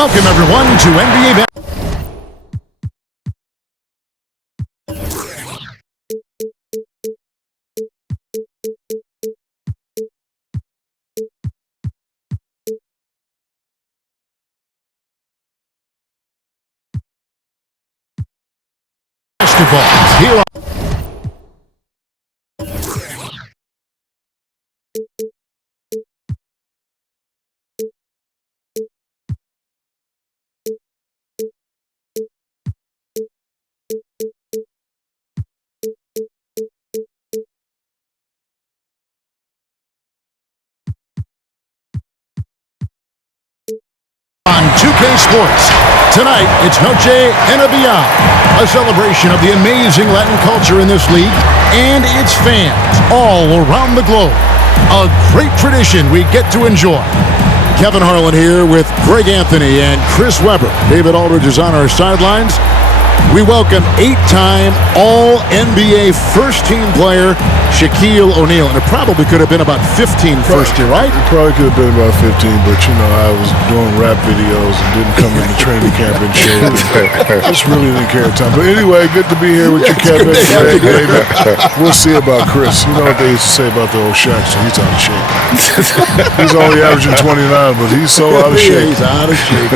Welcome, everyone, to NBA basketball. Here on 2K Sports. Tonight, it's Noche NBA, a celebration of the amazing Latin culture in this league and its fans all around the globe. A great tradition we get to enjoy. Kevin Harlan here with Greg Anthony and Chris Webber. David Aldridge is on our sidelines. We welcome 8-time All-NBA first-team player Shaquille O'Neal. And it probably could have been about 15 first year, right? It probably could have been about 15, but, you know, I was doing rap videos and didn't come into training camp in shape. Just really didn't care at the time. But anyway, good to be here with you, Kevin. Greg, David. We'll see about Chris. You know what they used to say about the old Shaq, so he's out of shape. He's only averaging 29, but he's so out of shape. He's out of shape.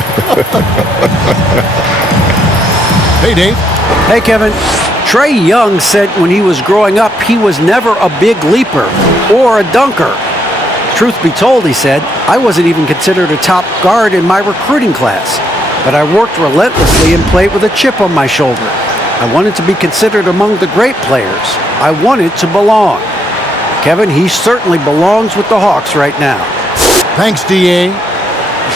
Hey, Dave. Hey, Kevin. Trae Young said when he was growing up, he was never a big leaper or a dunker. Truth be told, he said, I wasn't even considered a top guard in my recruiting class, but I worked relentlessly and played with a chip on my shoulder. I wanted to be considered among the great players. I wanted to belong. Kevin, he certainly belongs with the Hawks right now. Thanks, D.A.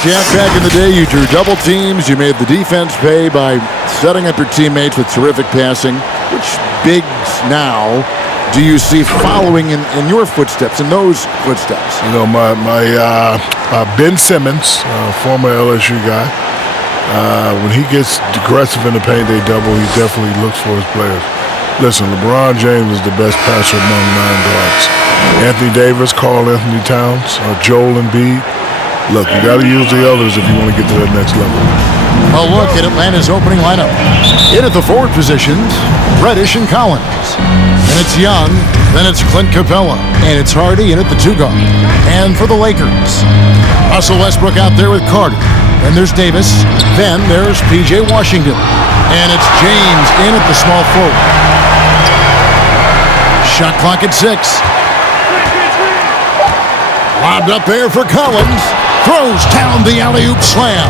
Shaq, back in the day, you drew double teams. You made the defense pay by setting up your teammates with terrific passing. Which bigs now do you see following in your footsteps, in those footsteps? You know, my Ben Simmons, former LSU guy, when he gets aggressive in the paint, they double. He definitely looks for his players. Listen, LeBron James is the best passer among 9 guards. Anthony Davis, Karl Anthony Towns, Joel Embiid. Look, you got to use the others if you want to get to that next level. A look at Atlanta's opening lineup. In at the forward positions, Reddish and Collins. Then it's Young, then it's Clint Capella, and it's Hardy in at the 2 guard. And for the Lakers, Russell Westbrook out there with Carter. Then there's Davis, then there's P.J. Washington. And it's James in at the small forward. Shot clock at 6. Lobbed up there for Collins. Throws down the alley-oop slam.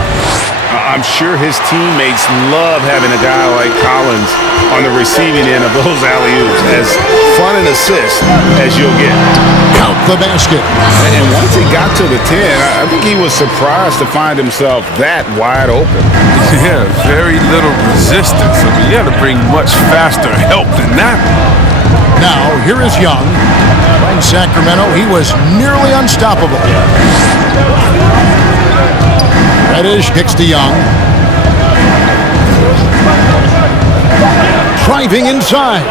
I'm sure his teammates love having a guy like Collins on the receiving end of those alley-oops. As fun an assist as you'll get. Count the basket. And once he got to the 10, I think he was surprised to find himself that wide open. Yeah, very little resistance. I mean, you got to bring much faster help than that. Now, here is Young. In Sacramento, he was nearly unstoppable. Reddish kicks to Young. Driving inside.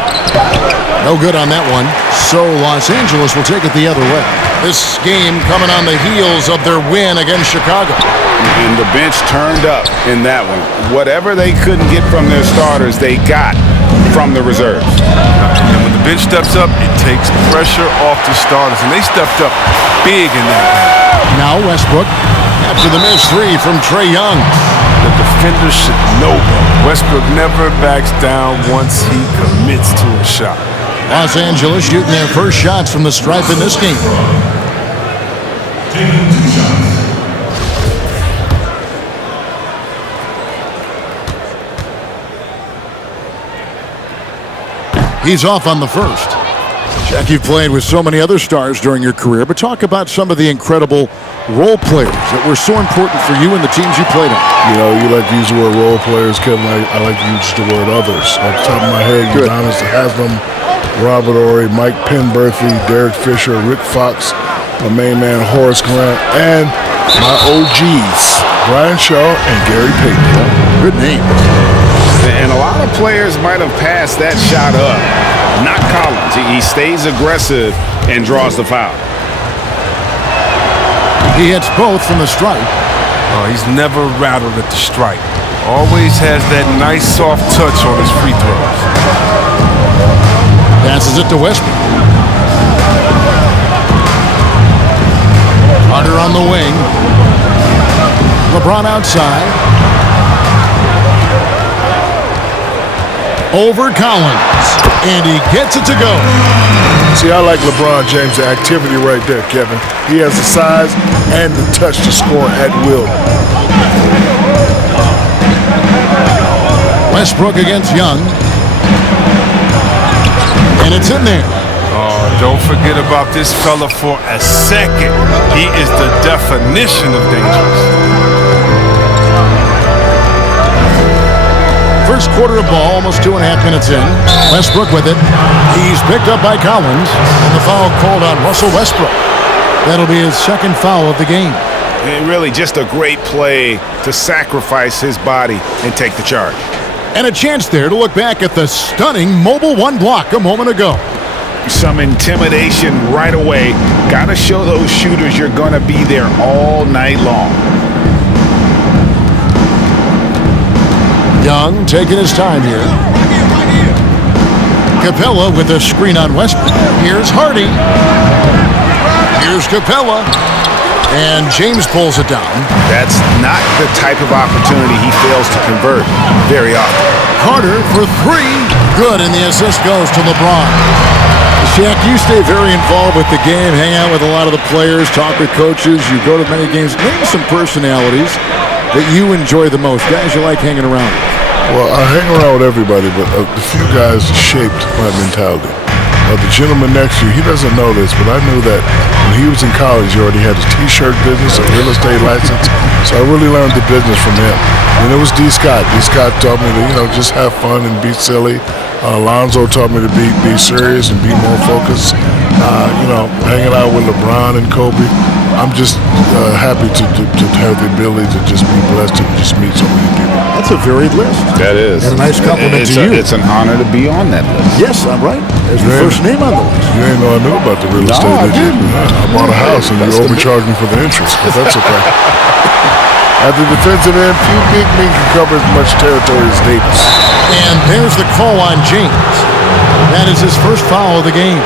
No good on that one. So Los Angeles will take it the other way. This game coming on the heels of their win against Chicago. And the bench turned up in that one. Whatever they couldn't get from their starters, they got from the reserves. And when the bench steps up, it takes pressure off the starters. And they stepped up big in that game. Now Westbrook after the missed 3 from Trae Young. The defender should know that. Westbrook never backs down once he commits to a shot. Los Angeles shooting their first shots from the stripe in this game. He's off on the first. Jack, you've played with so many other stars during your career, but talk about some of the incredible role players that were so important for you and the teams you played on. You know, you like to use the word role players, Kevin. I like to use the word others. Off the top of my head, Udonis Haslem, Robert Horry, Mike Penberthy, Derek Fisher, Rick Fox, my main man Horace Grant, and my OGs, Brian Shaw and Gary Payton. Good name. And a lot of players might have passed that shot up. Not Collins. He stays aggressive and draws the foul. He hits both from the stripe. He's never rattled at the stripe. Always has that nice soft touch on his free throws. Passes it to Westbrook. Carter on the wing. LeBron outside. Over Collins. And he gets it to go. See, I like LeBron James' activity right there, Kevin. He has the size and the touch to score at will. Westbrook against Young. And it's in there. Oh, don't forget about this fella for a second. He is the definition of dangerous. First quarter of ball, almost 2.5 minutes in. Westbrook with it. He's picked up by Collins. And the foul called on Russell Westbrook. That'll be his second foul of the game. And really just a great play to sacrifice his body and take the charge. And a chance there to look back at the stunning Mobile One block a moment ago. Some intimidation right away. Got to show those shooters you're going to be there all night long. Young taking his time here. Capella with a screen on Westbrook. Here's Hardy. Here's Capella. And James pulls it down. That's not the type of opportunity he fails to convert very often. Carter for three. Good, and the assist goes to LeBron. Shaq, you stay very involved with the game, hang out with a lot of the players, talk with coaches, you go to many games. Name some personalities that you enjoy the most, guys you like hanging around with. Well, I hang around with everybody, but the few guys shaped my mentality. The gentleman next to you, he doesn't know this, but I knew that when he was in college, he already had his T-shirt business, a real estate license. So I really learned the business from him. And it was D. Scott. D. Scott taught me to, just have fun and be silly. Alonzo taught me to be serious and be more focused. Hanging out with LeBron and Kobe. I'm just happy to have the ability to just be blessed and just meet so many people. That's a varied list. That is. And a nice compliment to you. It's an honor to be on that list. Yes, I'm right. There's the first name on the list. You ain't know I knew about the real estate, I did you? didn't. I bought a house and you overcharged me for the interest, but that's okay. At the defensive end, few big men can cover as much territory as Davis. And there's the call on James. That is his first foul of the game.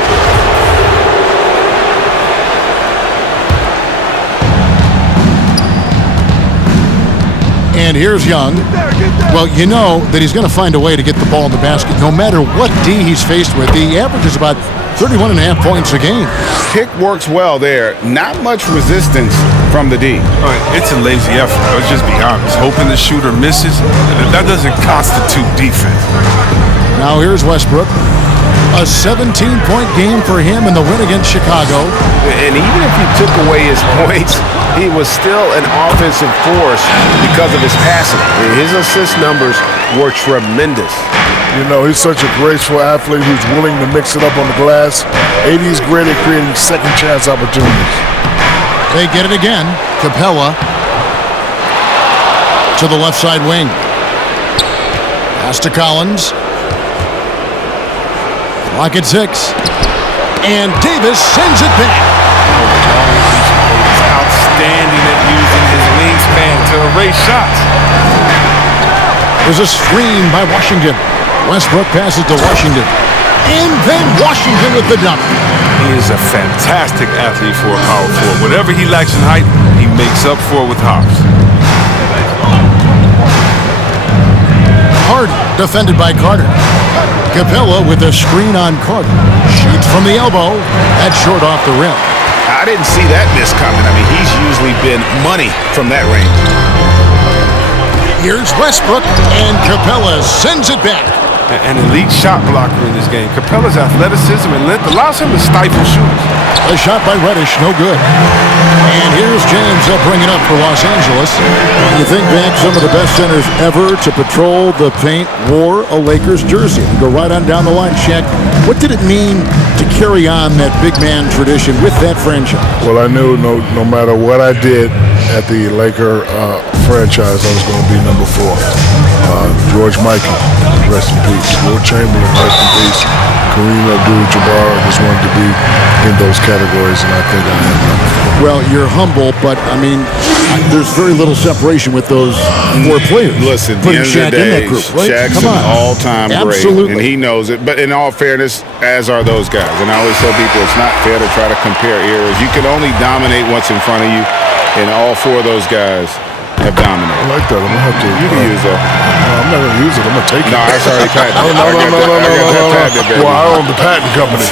And here's Young. Well, you know that he's going to find a way to get the ball in the basket no matter what D he's faced with. The average is about 31.5 points a game. Pick works well there. Not much resistance from the D. It's a lazy effort. Let's just be honest. Hoping the shooter misses, that doesn't constitute defense. Now here's Westbrook. A 17-point game for him in the win against Chicago. And even if you took away his points, he was still an offensive force because of his passing. His assist numbers were tremendous. He's such a graceful athlete who's willing to mix it up on the glass. AD's great at creating second chance opportunities. They get it again. Capella to the left side wing. Pass to Collins. Clock at 6. And Davis sends it back. He's outstanding at using his wingspan to erase shots. There's a screen by Washington. Westbrook passes to Washington. And then Washington with the dunk. He is a fantastic athlete for a power forward. Whatever he lacks in height, he makes up for it with hops. Hardy defended by Carter. Capella with a screen on Carter. Shoots from the elbow. That's short off the rim. I didn't see that miss coming. He's usually been money from that range. Here's Westbrook, and Capella sends it back. An elite shot blocker in this game. Capella's athleticism and length allows him to stifle shooters. A shot by Reddish, no good. And here's James. They'll bring it up for Los Angeles. You think back, some of the best centers ever to patrol the paint wore a Lakers jersey. Go right on down the line, Shaq. What did it mean to carry on that big man tradition with that franchise? Well, I knew no matter what I did at the Laker franchise, I was going to be number 4. George Mikan, rest in peace. Will Chamberlain, rest in peace. Kareem Abdul-Jabbar, I just wanted to be in those categories, and I think I am. Well, you're humble, but, There's very little separation with those four players. Listen, at the putting end of Shaq the day, in that group, right? Shaq's Come an on. all-time great, Absolutely. and he knows it. But in all fairness, as are those guys. And I always tell people it's not fair to try to compare eras. You can only dominate what's in front of you, and all four of those guys have dominated. I like that. I'm gonna have to. You can use that. No, I'm not gonna use it. I'm gonna take it. No, that's already patented. No. I got that patented, baby. Well, I own the patent company.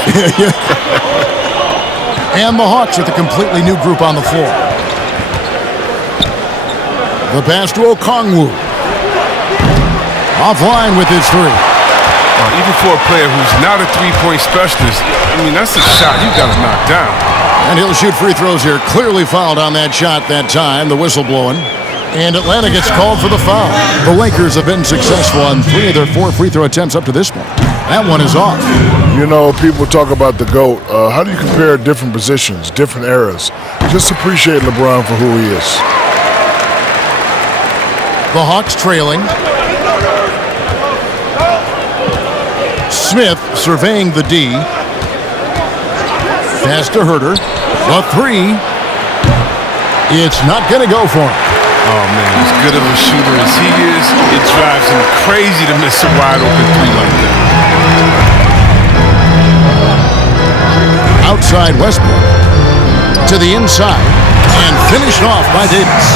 And the Hawks with a completely new group on the floor. The pass to Okongwu. Offline with his three. Even for a player who's not a three-point specialist, I mean, that's a shot you got to knock down. And he'll shoot free throws here. Clearly fouled on that shot that time. The whistle blowing. And Atlanta gets called for the foul. The Lakers have been successful on 3 of their 4 free throw attempts up to this point. That one is off. You know, people talk about the GOAT. How do you compare different positions, different eras? Just appreciate LeBron for who he is. The Hawks trailing. Smith surveying the D. Pass to Herter. The three. It's not going to go for him. Oh, man, as good of a shooter as he is, it drives him crazy to miss a wide-open three like that. Outside Westbrook. To the inside. And finished off by Davis.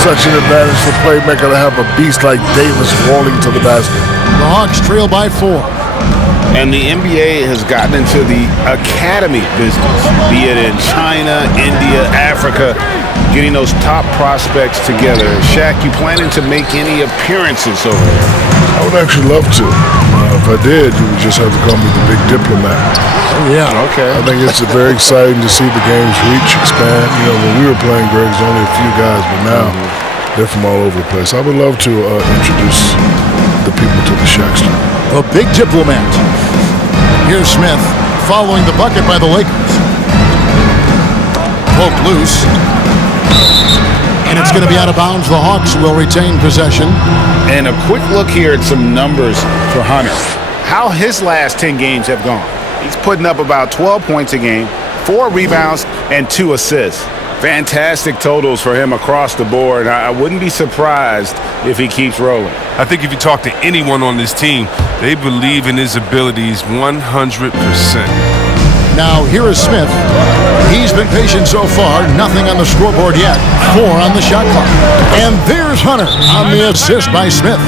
Such an advantage for playmaker to have a beast like Davis rolling to the basket. The Hawks trail by 4. And the NBA has gotten into the academy business, be it in China, India, Africa, getting those top prospects together. Shaq, you planning to make any appearances over there? I would actually love to. If I did, you would just have to call me the Big Diplomat. Oh, yeah. Okay. I think it's very exciting to see the game's reach expand. You know, when we were playing, Greg, it was only a few guys, but now they're from all over the place. I would love to introduce the people to the Shaqster. The Big Diplomat. Here's Smith following the bucket by the Lakers. Poked loose. And it's going to be out of bounds. The Hawks will retain possession. And a quick look here at some numbers for Hunter. How his last 10 games have gone. He's putting up about 12 points a game, 4 rebounds, and 2 assists. Fantastic totals for him across the board. I wouldn't be surprised if he keeps rolling. I think if you talk to anyone on this team, they believe in his abilities 100%. Now, here is Smith. He's been patient so far. Nothing on the scoreboard yet. 4 on the shot clock. And there's Hunter on the assist by Smith.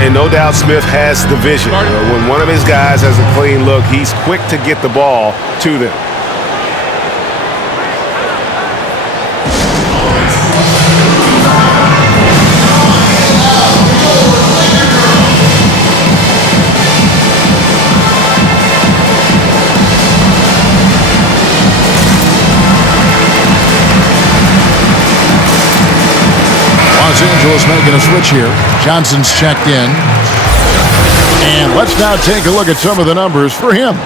And no doubt Smith has the vision. When one of his guys has a clean look, he's quick to get the ball to them. Los Angeles making a switch here. Johnson's checked in. And let's now take a look at some of the numbers for him.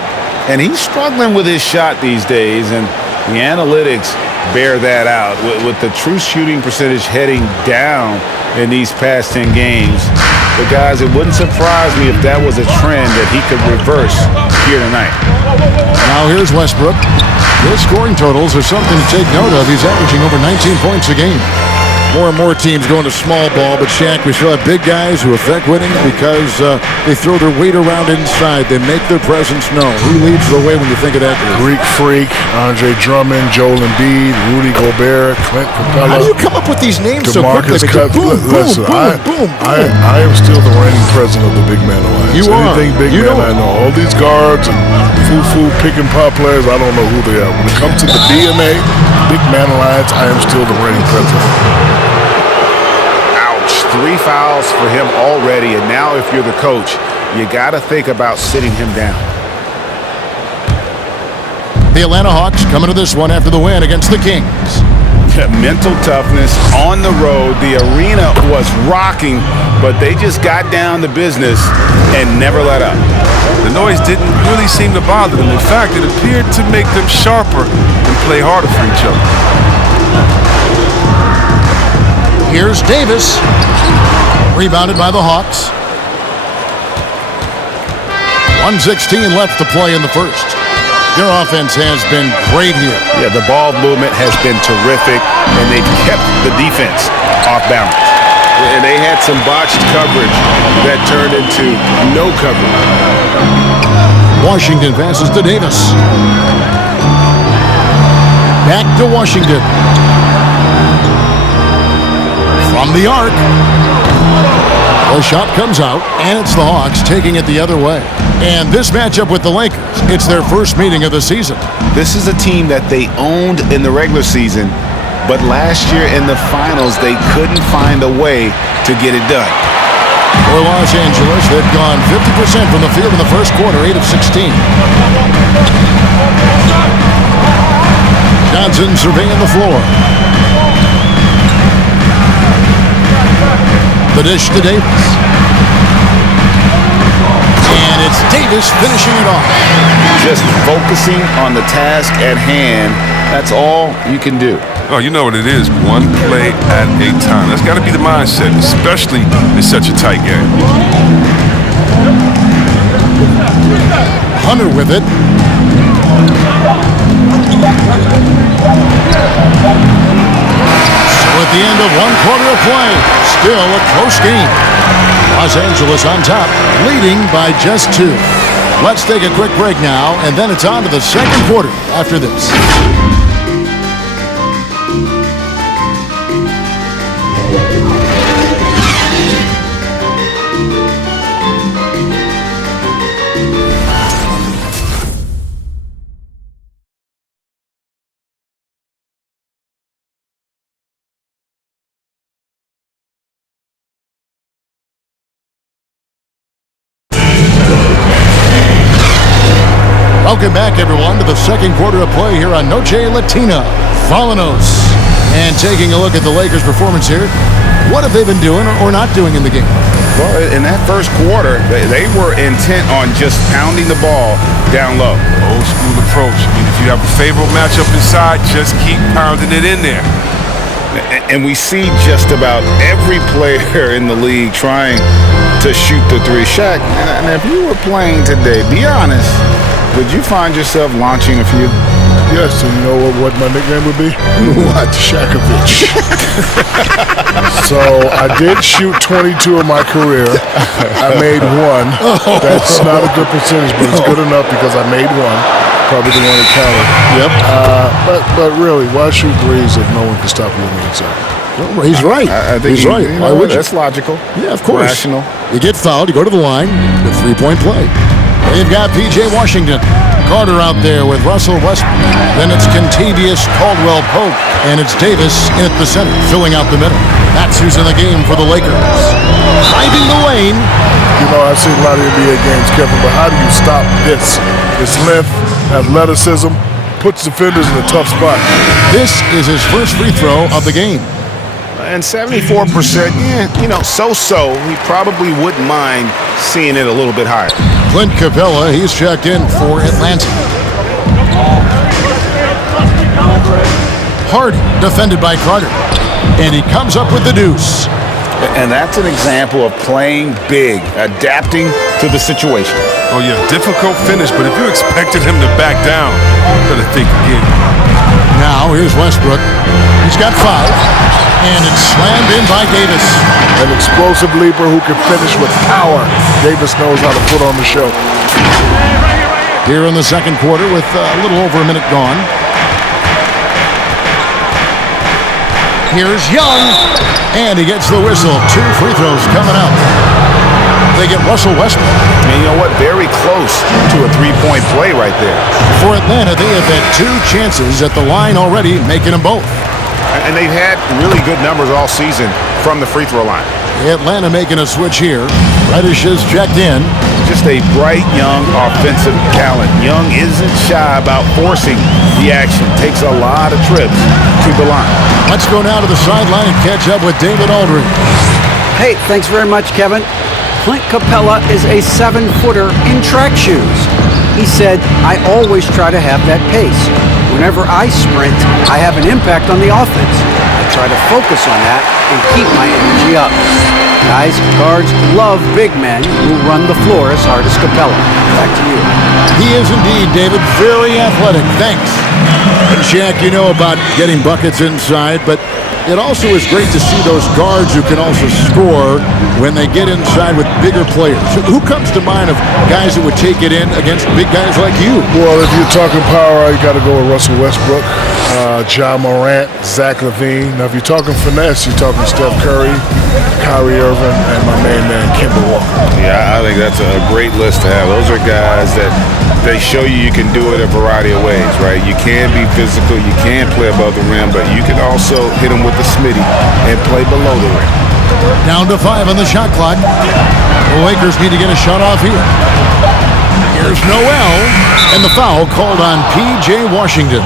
And he's struggling with his shot these days, and the analytics bear that out. With the true shooting percentage heading down in these past 10 games. But guys, it wouldn't surprise me if that was a trend that he could reverse here tonight. Now here's Westbrook. His scoring totals are something to take note of. He's averaging over 19 points a game. More and more teams going to small ball, but Shaq, we still have big guys who affect winning because they throw their weight around inside. They make their presence known. Who leads the way when you think of that? Greek Freak, Andre Drummond, Joel Embiid, Rudy Gobert, Clint Capella. How do you come up with these names so quickly? Boom, Listen, boom, boom, boom. I am still the reigning president of the Big Man Alliance. You are. Anything Big You Man, know I know. All these guards and foo-foo pick and pop players, I don't know who they are. When it comes to the BMA, Big Man Alliance, I am still the reigning president. 3 fouls for him already, and now if you're the coach, you got to think about sitting him down. The Atlanta Hawks coming to this one after the win against the Kings. Mental toughness on the road. The arena was rocking, but they just got down to business and never let up. The noise didn't really seem to bother them. In fact, it appeared to make them sharper and play harder for each other. Here's Davis. Rebounded by the Hawks. 1:16 left to play in the first. Their offense has been great here. Yeah, the ball movement has been terrific, and they've kept the defense off balance. And they had some botched coverage that turned into no coverage. Washington passes to Davis. Back to Washington. From the arc. The shot comes out, and it's the Hawks taking it the other way. And this matchup with the Lakers, it's their first meeting of the season. This is a team that they owned in the regular season, but last year in the finals, they couldn't find a way to get it done. For Los Angeles, they've gone 50% from the field in the first quarter, 8 of 16. Johnson surveying the floor. The dish to Davis. And it's Davis finishing it off. Just focusing on the task at hand, that's all you can do. Oh, you know what it is. One play at a time. That's got to be the mindset, especially in such a tight game. Hunter with it. So at the end of one quarter of play, still a close game. Los Angeles on top, leading by just 2. Let's take a quick break now, and then it's on to the second quarter after this. Welcome back, everyone, to the second quarter of play here on Noche Latina. Volanos. And taking a look at the Lakers' performance here, what have they been doing or not doing in the game? Well, in that first quarter, they were intent on just pounding the ball down low. Old school approach. I mean, if you have a favorable matchup inside, just keep pounding it in there. And we see just about every player in the league trying to shoot the three. Shaq, and if you were playing today, be honest, would you find yourself launching a few? Yes, and you know what my nickname would be? What? Shakovich. So I did shoot 22 in my career. I made 1. That's not a good percentage, but it's good enough because I made 1. Probably the one that counted. Yep. But really, why shoot threes if no one can stop you on the inside? Well, he's right. I think he's right. Why would you? That's logical. Yeah, of course. Rational. You get fouled, you go to the line, the three-point play. They've got P.J. Washington. Carter out there with Russell Westbrook. Then it's Kentavious Caldwell-Pope. And it's Davis in at the center, filling out the middle. That's who's in the game for the Lakers. Driving the lane. You know, I've seen a lot of NBA games, Kevin, but how do you stop this? It's length, athleticism, puts defenders in a tough spot. This is his first free throw of the game. And 74%, so-so. He probably wouldn't mind seeing it a little bit higher. Clint Capella, he's checked in for Atlanta. Hardy, defended by Carter. And he comes up with the deuce. And that's an example of playing big, adapting to the situation. Oh, yeah, difficult finish, but if you expected him to back down, you better think again. Now, here's Westbrook. He's got 5. And it's slammed in by Davis. An explosive leaper who can finish with power. Davis knows how to put on the show. Here in the second quarter with a little over a minute gone. Here's Young. And he gets the whistle. 2 free throws coming up. They get Russell Westbrook. And you know what? Very close to a three-point play right there. For Atlanta, they have had 2 chances at the line already, making them both. And they've had really good numbers all season from the free throw line. Atlanta making a switch here. Reddish is checked in. Just a bright, young, offensive talent. Young isn't shy about forcing the action. Takes a lot of trips to the line. Let's go now to the sideline and catch up with David Aldridge. Hey, thanks very much, Kevin. Clint Capella is a 7-footer in track shoes. He said, I always try to have that pace. Whenever I sprint, I have an impact on the offense. I try to focus on that and keep my energy up. Guys, guards love big men who run the floor as hard as Capella. Back to you. He is indeed Indeed, David. Very athletic. Thanks. And Shaq, you know about getting buckets inside, but it also is great to see those guards who can also score when they get inside with bigger players. Who comes to mind of guys that would take it in against big guys like you? Well, if you're talking power, you got to go with Russell Westbrook, John Morant, Zach LaVine. Now, if you're talking finesse, you're talking Steph Curry, Kyrie Irving, and my main man, Kemba Walker. Yeah, I think that's a great list to have. Those are guys that they show you can do it a variety of ways, right? You can be physical, you can play above the rim, but you can also hit them with the smitty and play below the rim. Down to 5 on the shot clock. The Lakers need to get a shot off here. Here's Noel, and the foul called on P.J. Washington.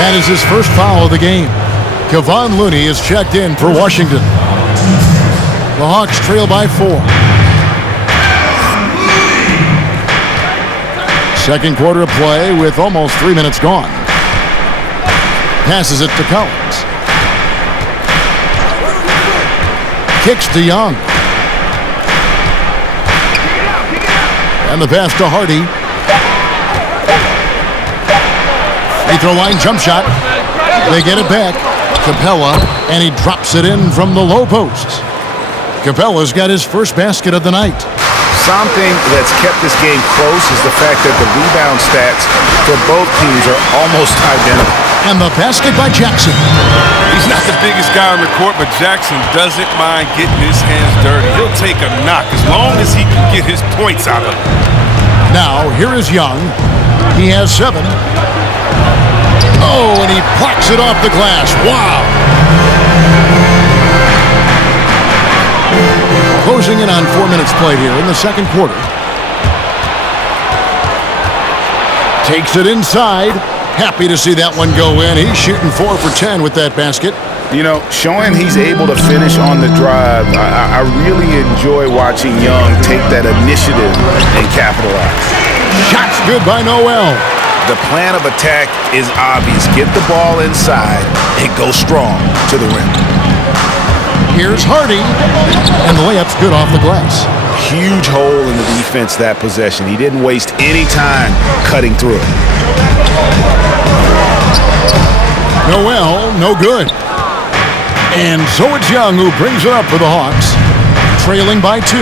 That is his first foul of the game. Kevon Looney is checked in for Washington. The Hawks trail by 4. Second quarter of play with almost 3 minutes gone. Passes it to Collins. Kicks to Young. And the pass to Hardy. Free throw line jump shot. They get it back. Capella, and he drops it in from the low post. Capella's got his first basket of the night. Something that's kept this game close is the fact that the rebound stats for both teams are almost identical. And the basket by Jackson. He's not the biggest guy on the court, but Jackson doesn't mind getting his hands dirty. He'll take a knock as long as he can get his points out of it. Now, here is Young. He has 7. Oh, and he plucks it off the glass. Wow. Closing in on 4 minutes played here in the second quarter. Takes it inside. Happy to see that one go in. He's shooting 4 for 10 with that basket. You know, showing he's able to finish on the drive, I really enjoy watching Young take that initiative and capitalize. Shots good by Noel. The plan of attack is obvious. Get the ball inside and go strong to the rim. Here's Hardy, and the layup's good off the glass. Huge hole in the defense that possession. He didn't waste any time cutting through it. Noel, no good. And so it's Young who brings it up for the Hawks, trailing by 2.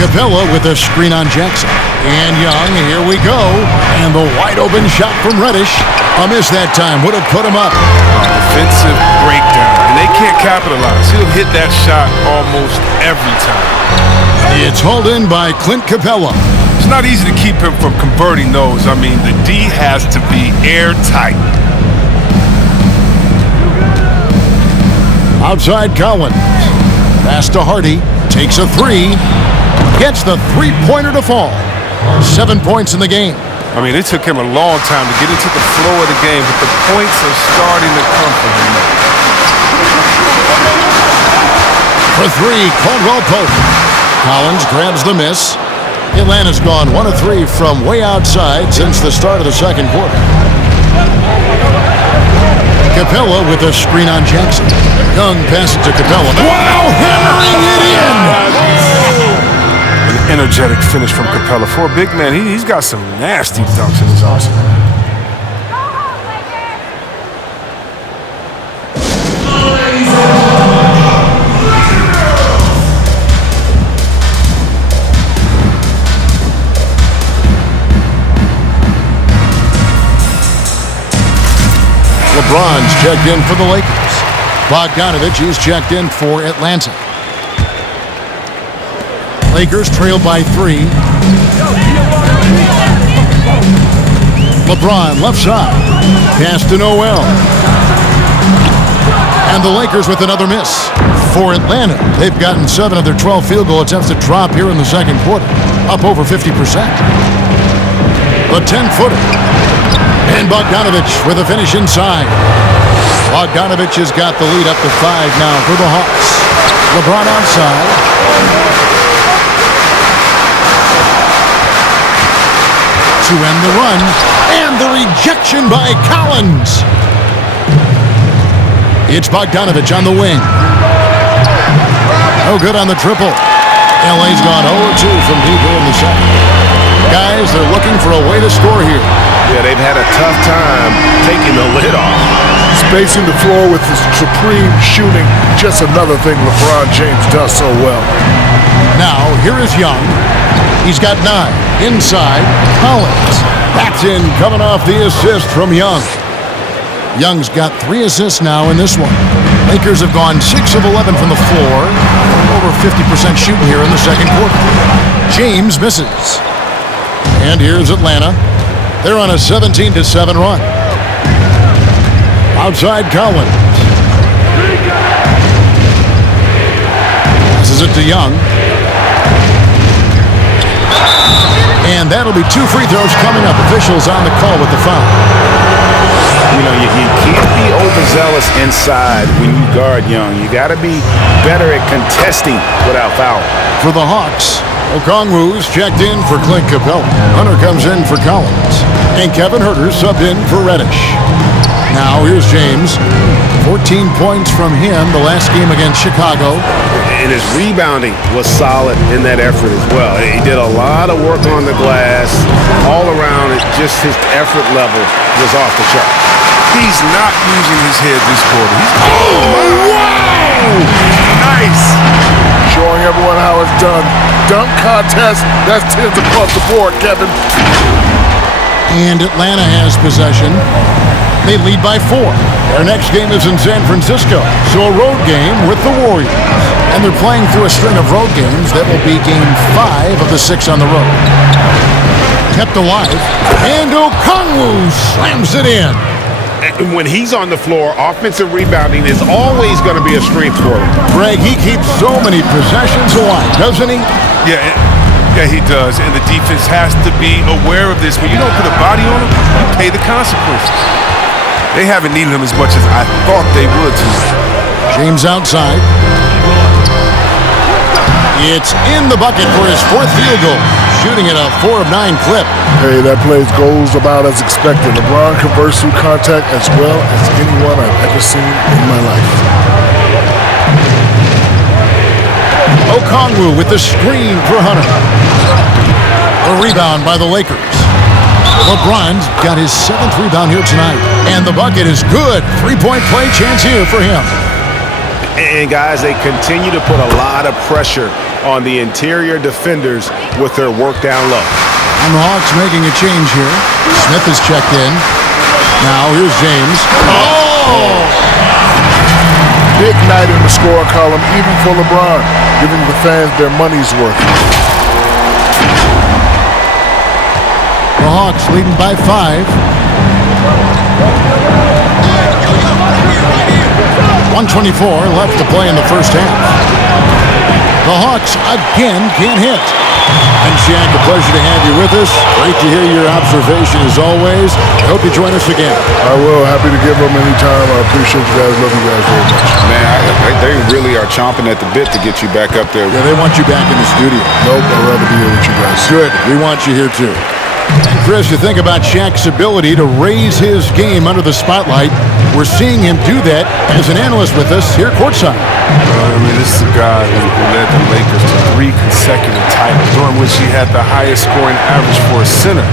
Capella with a screen on Jackson. And Young, here we go. And the wide open shot from Reddish. A miss that time, would have put him up. Defensive breakdown, and they can't capitalize. He'll hit that shot almost every time. It's hauled in by Clint Capella. It's not easy to keep him from converting those. I mean, the D has to be airtight. Outside Collins. Pass to Hardy. Takes a 3. Gets the three-pointer to fall. 7 points in the game. I mean, it took him a long time to get into the flow of the game, but the points are starting to come for him now. For 3, Caldwell Pope. Collins grabs the miss. Atlanta's gone 1 of 3 from way outside since the start of the second quarter. Capella with a screen on Jackson. Young passes to Capella. Wow, hammering it in! An energetic finish from Capella. For a big man, he's got some nasty dunks in his arsenal. LeBron's checked in for the Lakers. Bogdanovich is checked in for Atlanta. Lakers trail by 3. LeBron left side. Pass to Noel. And the Lakers with another miss. For Atlanta, they've gotten 7 of their 12 field goal attempts to drop here in the second quarter. Up over 50%. The 10-footer. And Bogdanovich with a finish inside. Bogdanovich has got the lead up to 5 now for the Hawks. LeBron outside. To end the run. And the rejection by Collins. It's Bogdanovich on the wing. No good on the triple. LA's gone 0-2 from deep here in the second. Guys, they're looking for a way to score here. Yeah, they've had a tough time taking the lid off. Spacing the floor with his supreme shooting, just another thing LeBron James does so well. Now, here is Young. He's got 9. Inside, Collins. That's in, coming off the assist from Young. Young's got 3 assists now in this one. Lakers have gone 6 of 11 from the floor. Over 50% shooting here in the second quarter. James misses. And here's Atlanta. They're on a 17-7 run. Outside Collins. Passes it to Young. And that'll be 2 free throws coming up. Officials on the call with the foul. You know, you can't be overzealous inside when you guard Young. You got to be better at contesting without foul. For the Hawks, Okongwu's checked in for Clint Capella. Hunter comes in for Collins. And Kevin Huerter subbed in for Reddish. Now here's James. 14 points from him the last game against Chicago. And his rebounding was solid in that effort as well. He did a lot of work on the glass. All around, just his effort level was off the chart. He's not using his head this quarter. Wow! Nice! Showing everyone how it's done. Dunk contest, that's 10s across the board, Kevin. And Atlanta has possession. They lead by 4. Their next game is in San Francisco, so a road game with the Warriors. And they're playing through a string of road games that will be game 5 of the 6 on the road. Kept alive, and Okongwu slams it in. And when he's on the floor, offensive rebounding is always going to be a strength for him. Greg, he keeps so many possessions alive, doesn't he? Yeah, he does. And the defense has to be aware of this. When you don't put a body on him, you pay the consequences. They haven't needed him as much as I thought they would tonight. James outside. It's in the bucket for his 4th field goal, shooting at a 4 of 9 clip. Hey, that play goes about as expected. LeBron converts through contact as well as anyone I've ever seen in my life. Okongwu with the screen for Hunter. A rebound by the Lakers. LeBron's got his 7th rebound here tonight. And the bucket is good. 3-point play chance here for him. And guys, they continue to put a lot of pressure on the interior defenders with their work down low. And the Hawks making a change here. Smith is checked in. Now here's James. Oh! Big night in the score column, even for LeBron, giving the fans their money's worth. The Hawks leading by 5. 124 left to play in the first half. The Hawks again can't hit. And Shaq, a pleasure to have you with us. Great to hear your observation as always. I hope you join us again. I will. Happy to give them anytime. I appreciate you guys. Love you guys very much. Man, they really are chomping at the bit to get you back up there. Yeah, they want you back in the studio. Nope, I'd rather be here with you guys. Good. We want you here too. And Chris, you think about Shaq's ability to raise his game under the spotlight. We're seeing him do that as an analyst with us here courtside. This is a guy who led the Lakers to 3 consecutive titles, during which he had the highest scoring average for a center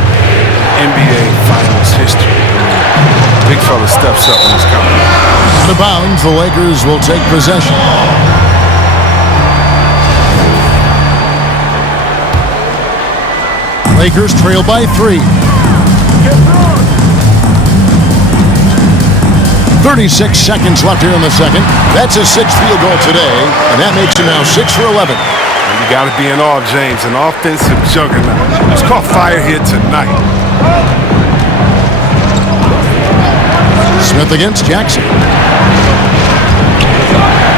in NBA Finals history. Big fella steps up in this company. Out of bounds, the Lakers will take possession. Lakers trail by 3. 36 seconds left here in the second. That's his 6th field goal today, and that makes him now 6 for 11. And you got to be in awe, James, an offensive juggernaut. It's caught fire here tonight. Smith against Jackson.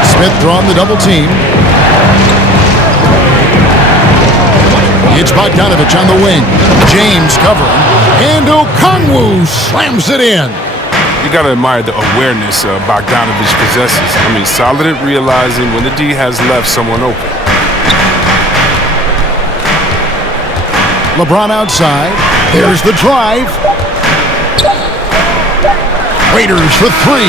Smith drawing the double team. It's Bogdanovich on the wing. James covering. And Okongwu slams it in. You got to admire the awareness Bogdanovich possesses. I mean, solid at realizing when the D has left someone open. LeBron outside. Here's the drive. Raiders for 3.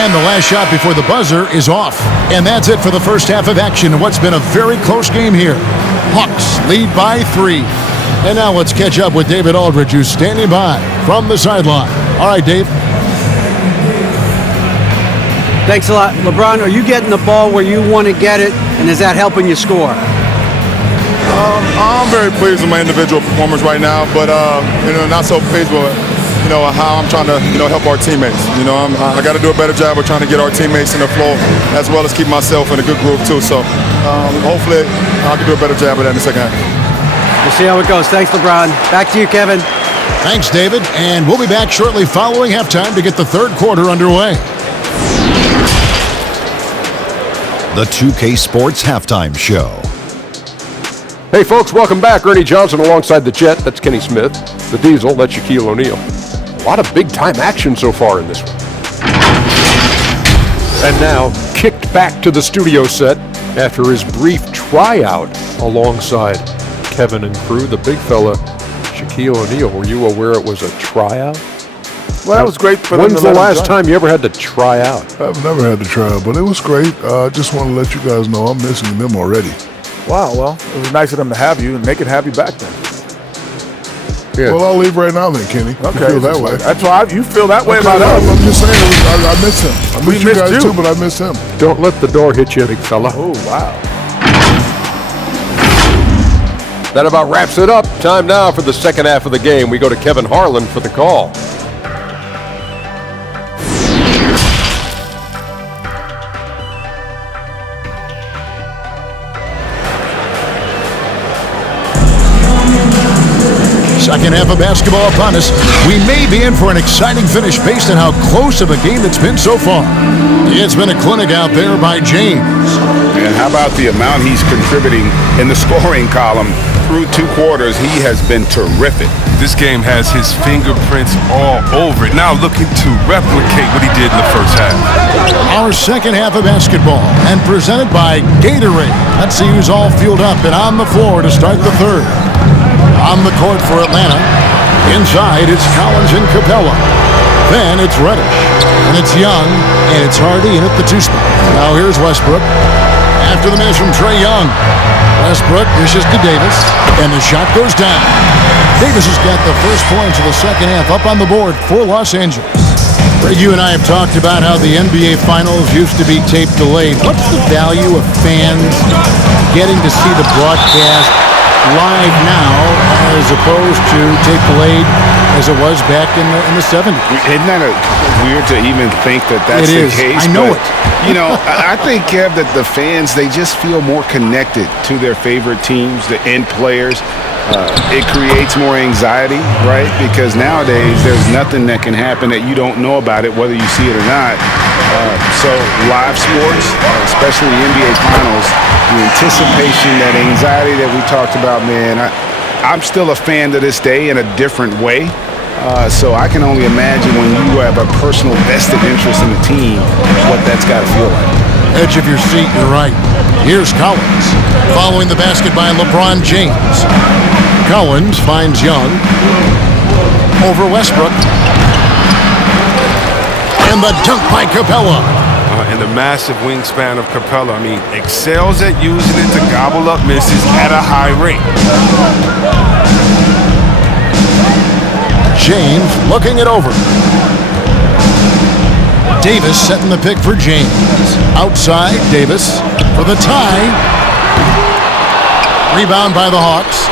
And the last shot before the buzzer is off. And that's it for the first half of action in what's been a very close game here. Hawks lead by 3. And now let's catch up with David Aldridge, who's standing by from the sideline. All right, Dave. Thanks a lot. LeBron, are you getting the ball where you want to get it, and is that helping you score? I'm very pleased with my individual performance right now, but not so pleased with how I'm trying to help our teammates. I got to do a better job of trying to get our teammates in the flow, as well as keep myself in a good groove too. So hopefully I can do a better job of that in the second half. We'll see how it goes. Thanks, LeBron. Back to you, Kevin. Thanks, David. And we'll be back shortly following halftime to get the third quarter underway. The 2K Sports Halftime Show. Hey folks, welcome back. Ernie Johnson alongside the Jet, that's Kenny Smith. The Diesel, that's Shaquille O'Neal. A lot of big-time action so far in this one. And now, kicked back to the studio set after his brief tryout alongside Kevin and crew, the big fella, Shaquille O'Neal. Were you aware it was a tryout? Well, that was great for them. When's the last time you ever had to try out? I've never had to try out, but it was great. I just want to let you guys know I'm missing them already. Wow, well, it was nice of them to have you, and they could have you back then. Yeah. Well, I'll leave right now then, Kenny. Okay. You feel that way. That's why you feel that way Okay, about us. I'm just saying, I miss him. I miss you guys too, but I miss him. Don't let the door hit you, big fella. Oh, wow. That about wraps it up. Time now for the second half of the game. We go to Kevin Harlan for the call. Second half of basketball upon us. We may be in for an exciting finish based on how close of a game it's been so far. It's been a clinic out there by James. And how about the amount he's contributing in the scoring column through 2 quarters? He has been terrific. This game has his fingerprints all over it. Now looking to replicate what he did in the first half. Our second half of basketball, and presented by Gatorade. Let's see who's all fueled up and on the floor to start the third. On the court for Atlanta. Inside, it's Collins and Capella. Then it's Reddish. And it's Young. And it's Hardy in at the 2 spot. Now here's Westbrook. After the miss from Trae Young. Westbrook dishes to Davis. And the shot goes down. Davis has got the first points of the second half up on the board for Los Angeles. You and I have talked about how the NBA Finals used to be tape delayed. What's the value of fans getting to see the broadcast live now as opposed to tape delayed as it was back in the 70s? Isn't that weird to even think that that's the case? I know it. I think, Kev, that the fans, they just feel more connected to their favorite teams, the end players. It creates more anxiety, right? Because nowadays there's nothing that can happen that you don't know about it, whether you see it or not. So live sports, especially the NBA Finals, the anticipation, that anxiety that we talked about, man, I'm still a fan to this day in a different way. So I can only imagine when you have a personal vested interest in the team, what that's got to feel like. Edge of your seat, you're right. Here's Collins, following the basket by LeBron James. Collins finds Young over Westbrook. And the dunk by Capella. And the massive wingspan of Capella, excels at using it to gobble up misses at a high rate. James looking it over. Davis setting the pick for James. Outside, Davis for the tie. Rebound by the Hawks.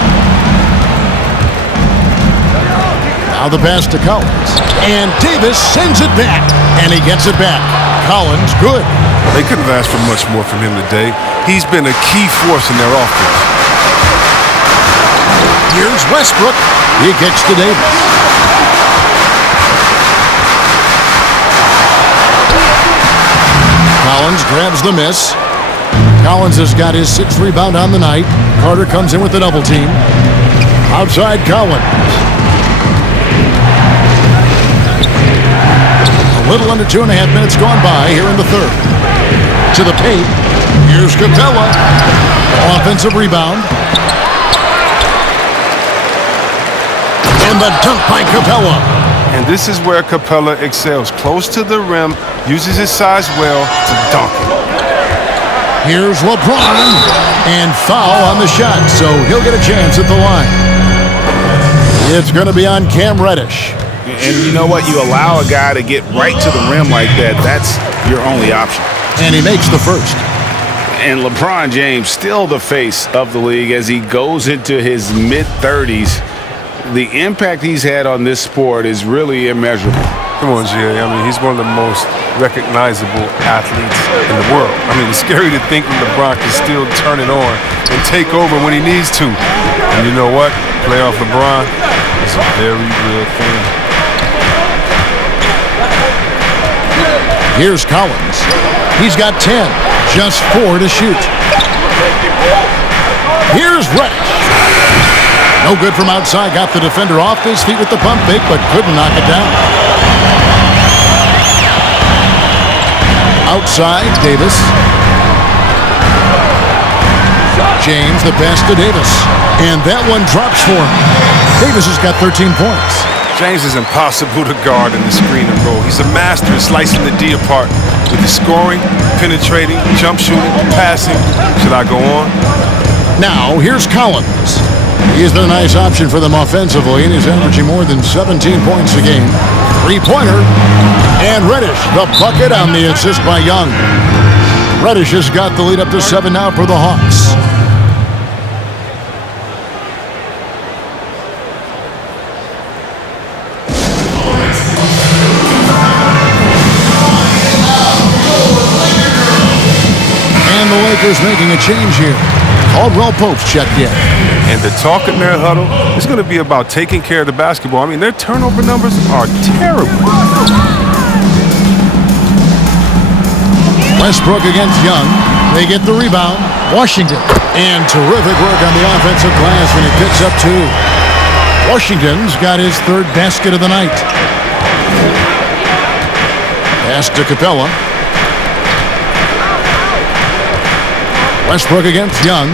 Now the pass to Collins. And Davis sends it back. And he gets it back. Collins, good. They couldn't have asked for much more from him today. He's been a key force in their offense. Here's Westbrook. He kicks to Davis. Collins grabs the miss. Collins has got his 6th rebound on the night. Carter comes in with the double team. Outside Collins. A little under 2.5 minutes gone by here in the third. To the paint. Here's Capella. Offensive rebound. And the dunk by Capella. And this is where Capella excels. Close to the rim, uses his size well to dunk it. Here's LeBron. And foul on the shot, so he'll get a chance at the line. It's going to be on Cam Reddish. And you know what? You allow a guy to get right to the rim like that, that's your only option. And he makes the first. And LeBron James still the face of the league as he goes into his mid-30s. The impact he's had on this sport is really immeasurable. Come on, Jay. I mean, he's one of the most recognizable athletes in the world. I mean, it's scary to think that LeBron can still turn it on and take over when he needs to. And you know what? Playoff LeBron is a very real thing. Here's Collins. He's got 10, just 4 to shoot. Here's Reddish. No good from outside. Got the defender off his feet with the pump fake, but couldn't knock it down. Outside, Davis. James, the pass to Davis. And that one drops for him. Davis has got 13 points. James is impossible to guard in the screen and roll. He's a master at slicing the D apart with his scoring, penetrating, jump shooting, passing. Should I go on? Now, here's Collins. He's been a nice option for them offensively, and he's averaging more than 17 points a game. Three-pointer. And Reddish, the bucket on the assist by Young. Reddish has got the lead up to 7 now for the Hawks. And the Lakers making a change here. Caldwell Pope's checked in. And the talk in their huddle is going to be about taking care of the basketball. I mean, their turnover numbers are terrible. Westbrook against Young. They get the rebound. Washington. And terrific work on the offensive glass when he picks up 2. Washington's got his 3rd basket of the night. Pass to Capella. Westbrook against Young.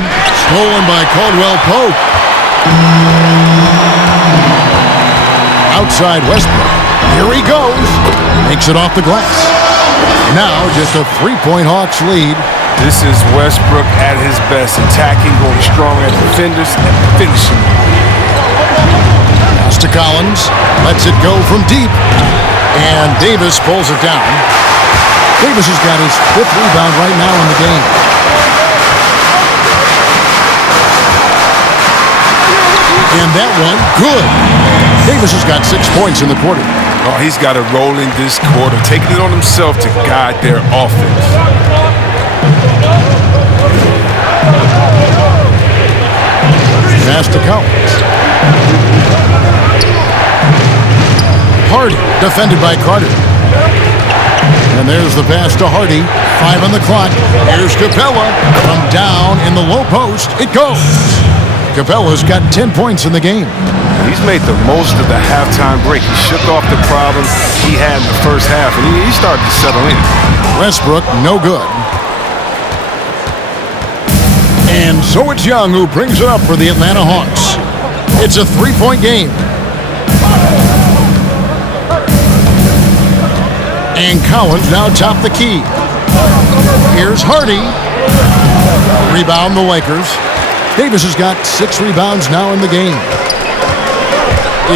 Stolen by Caldwell Pope. Outside Westbrook. Here he goes. Makes it off the glass. Now just a 3-point Hawks lead. This is Westbrook at his best, attacking, going strong at defenders, and finishing. Pass to Collins. Lets it go from deep. And Davis pulls it down. Davis has got his 5th rebound right now in the game. And that one, good. Davis has got 6 points in the quarter. Oh, he's got to roll in this quarter, taking it on himself to guide their offense. Pass to Collins. Hardy, defended by Carter. And there's the pass to Hardy. 5 on the clock. Here's Capella. From down in the low post, it goes. Capella's got 10 points in the game. He's made the most of the halftime break. He shook off the problems he had in the first half, and he started to settle in. Westbrook, no good. And so it's Young who brings it up for the Atlanta Hawks. It's a 3-point game. And Collins now top the key. Here's Hardy. Rebound the Lakers. Davis has got 6 rebounds now in the game.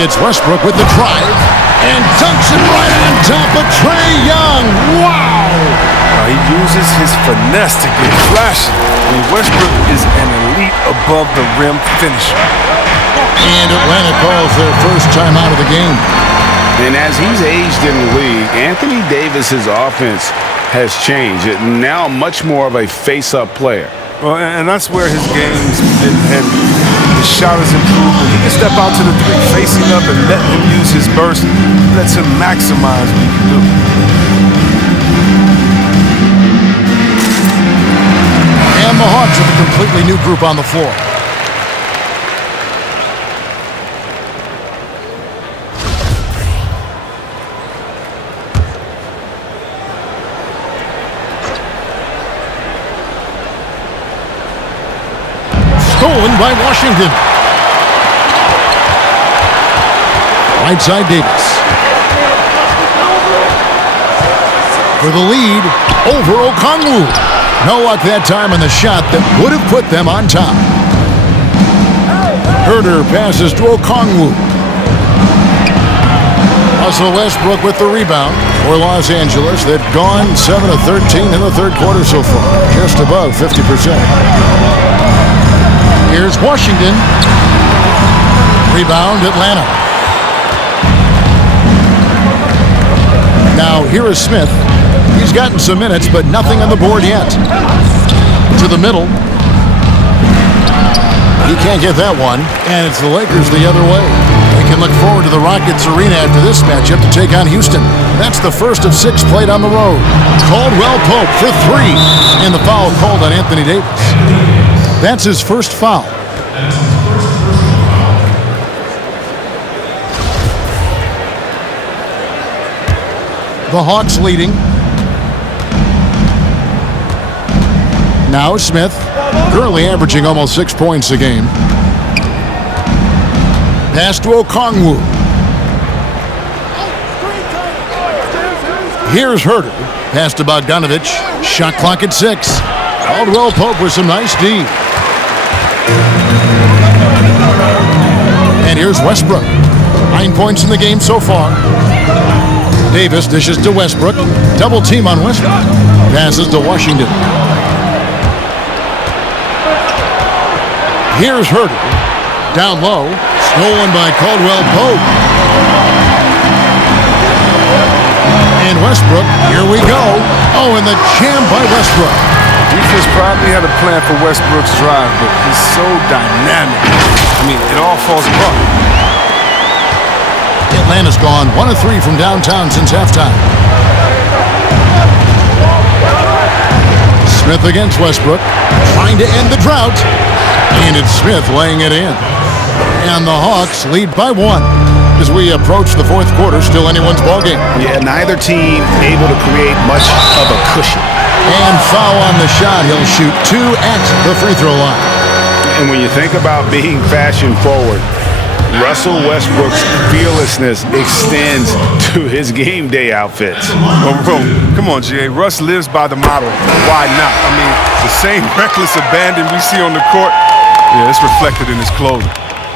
It's Westbrook with the drive and dunks it right on top of Trae Young. Wow! He uses his finesse to get flashy. I mean, Westbrook is an elite above-the-rim finisher. And Atlanta calls their first time out of the game. And as he's aged in the league, Anthony Davis's offense has changed. Now much more of a face-up player. Well, and that's where his game's been heavy. His shot has improved. When he can step out to the 3, facing up and letting him use his burst, lets him maximize what he can do. And the Hawks have a completely new group on the floor. Stolen by Washington. Right side Davis. For the lead over Okongwu. No luck that time on the shot that would have put them on top. Herder passes to Okongwu. Russell Westbrook with the rebound for Los Angeles. They've gone 7 of 13 in the third quarter so far, just above 50%. Here's Washington. Rebound, Atlanta. Now here is Smith. He's gotten some minutes, but nothing on the board yet. To the middle. He can't get that one, and it's the Lakers the other way. They can look forward to the Rockets Arena after this matchup to take on Houston. That's the first of 6 played on the road. Caldwell Pope for 3, and the foul called on Anthony Davis. That's his first foul. The Hawks leading. Now Smith, currently averaging almost 6 points a game. Pass to Okongwu. Here's Herter. Pass to Bogdanovic. Shot clock at 6. Caldwell Pope with some nice D. And here's Westbrook. 9 points in the game so far. Davis dishes to Westbrook. Double team on Westbrook. Passes to Washington. Here's Herter. Down low. Stolen by Caldwell Pope. And Westbrook. Here we go. Oh, and the jam by Westbrook. Defense probably had a plan for Westbrook's drive, but he's so dynamic. I mean, it all falls apart. Atlanta's gone 1 of 3 from downtown since halftime. Smith against Westbrook, trying to end the drought. And it's Smith laying it in. And the Hawks lead by 1 as we approach the fourth quarter. Still anyone's ballgame. Yeah, neither team able to create much of a cushion. And foul on the shot. He'll shoot 2 at the free throw line. And when you think about being fashion forward, Russell Westbrook's fearlessness extends to his game day outfits. Oh, bro, come on, G.A. Russ lives by the motto, why not? I mean, the same reckless abandon we see on the court, yeah, it's reflected in his clothing.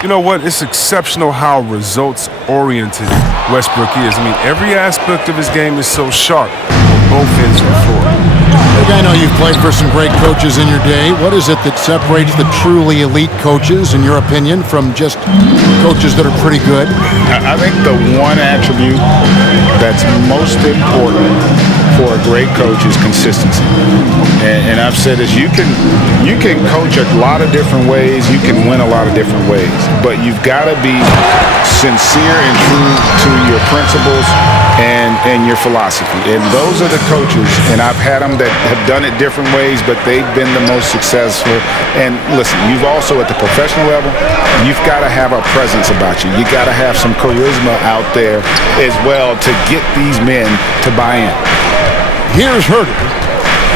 You know what? It's exceptional how results-oriented Westbrook is. I mean, every aspect of his game is so sharp on both ends of the floor. Look, I know you've played for some great coaches in your day. What is it that separates the truly elite coaches, in your opinion, from just coaches that are pretty good? I think the one attribute that's most important for a great coach is consistency. And I've said this, you can coach a lot of different ways, you can win a lot of different ways, but you've got to be sincere and true to your principles and your philosophy. And those are the coaches, and I've had them that have done it different ways, but they've been the most successful. And listen, you've also at the professional level, you've got to have a presence about you. You got to have some charisma out there as well to get these men to buy in. Here's Herter.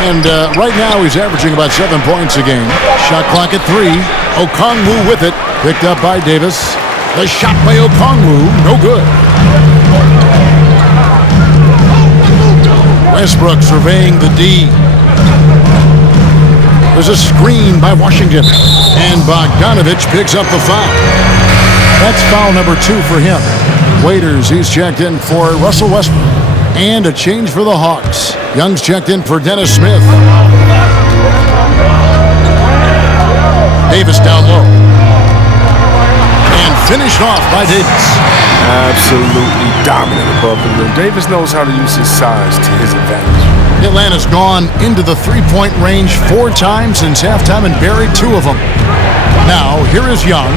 And right now he's averaging about 7 points a game. Shot clock at 3. Okongwu with it. Picked up by Davis. The shot by Okongwu. No good. Westbrook surveying the D. There's a screen by Washington. And Bogdanovic picks up the foul. That's foul number 2 for him. Waiters, he's checked in for Russell Westbrook. And a change for the Hawks. Young's checked in for Dennis Smith. Davis down low. And finished off by Davis. Absolutely dominant above the rim. Davis knows how to use his size to his advantage. Atlanta's gone into the three-point range 4 times since halftime and buried 2 of them. Now, here is Young.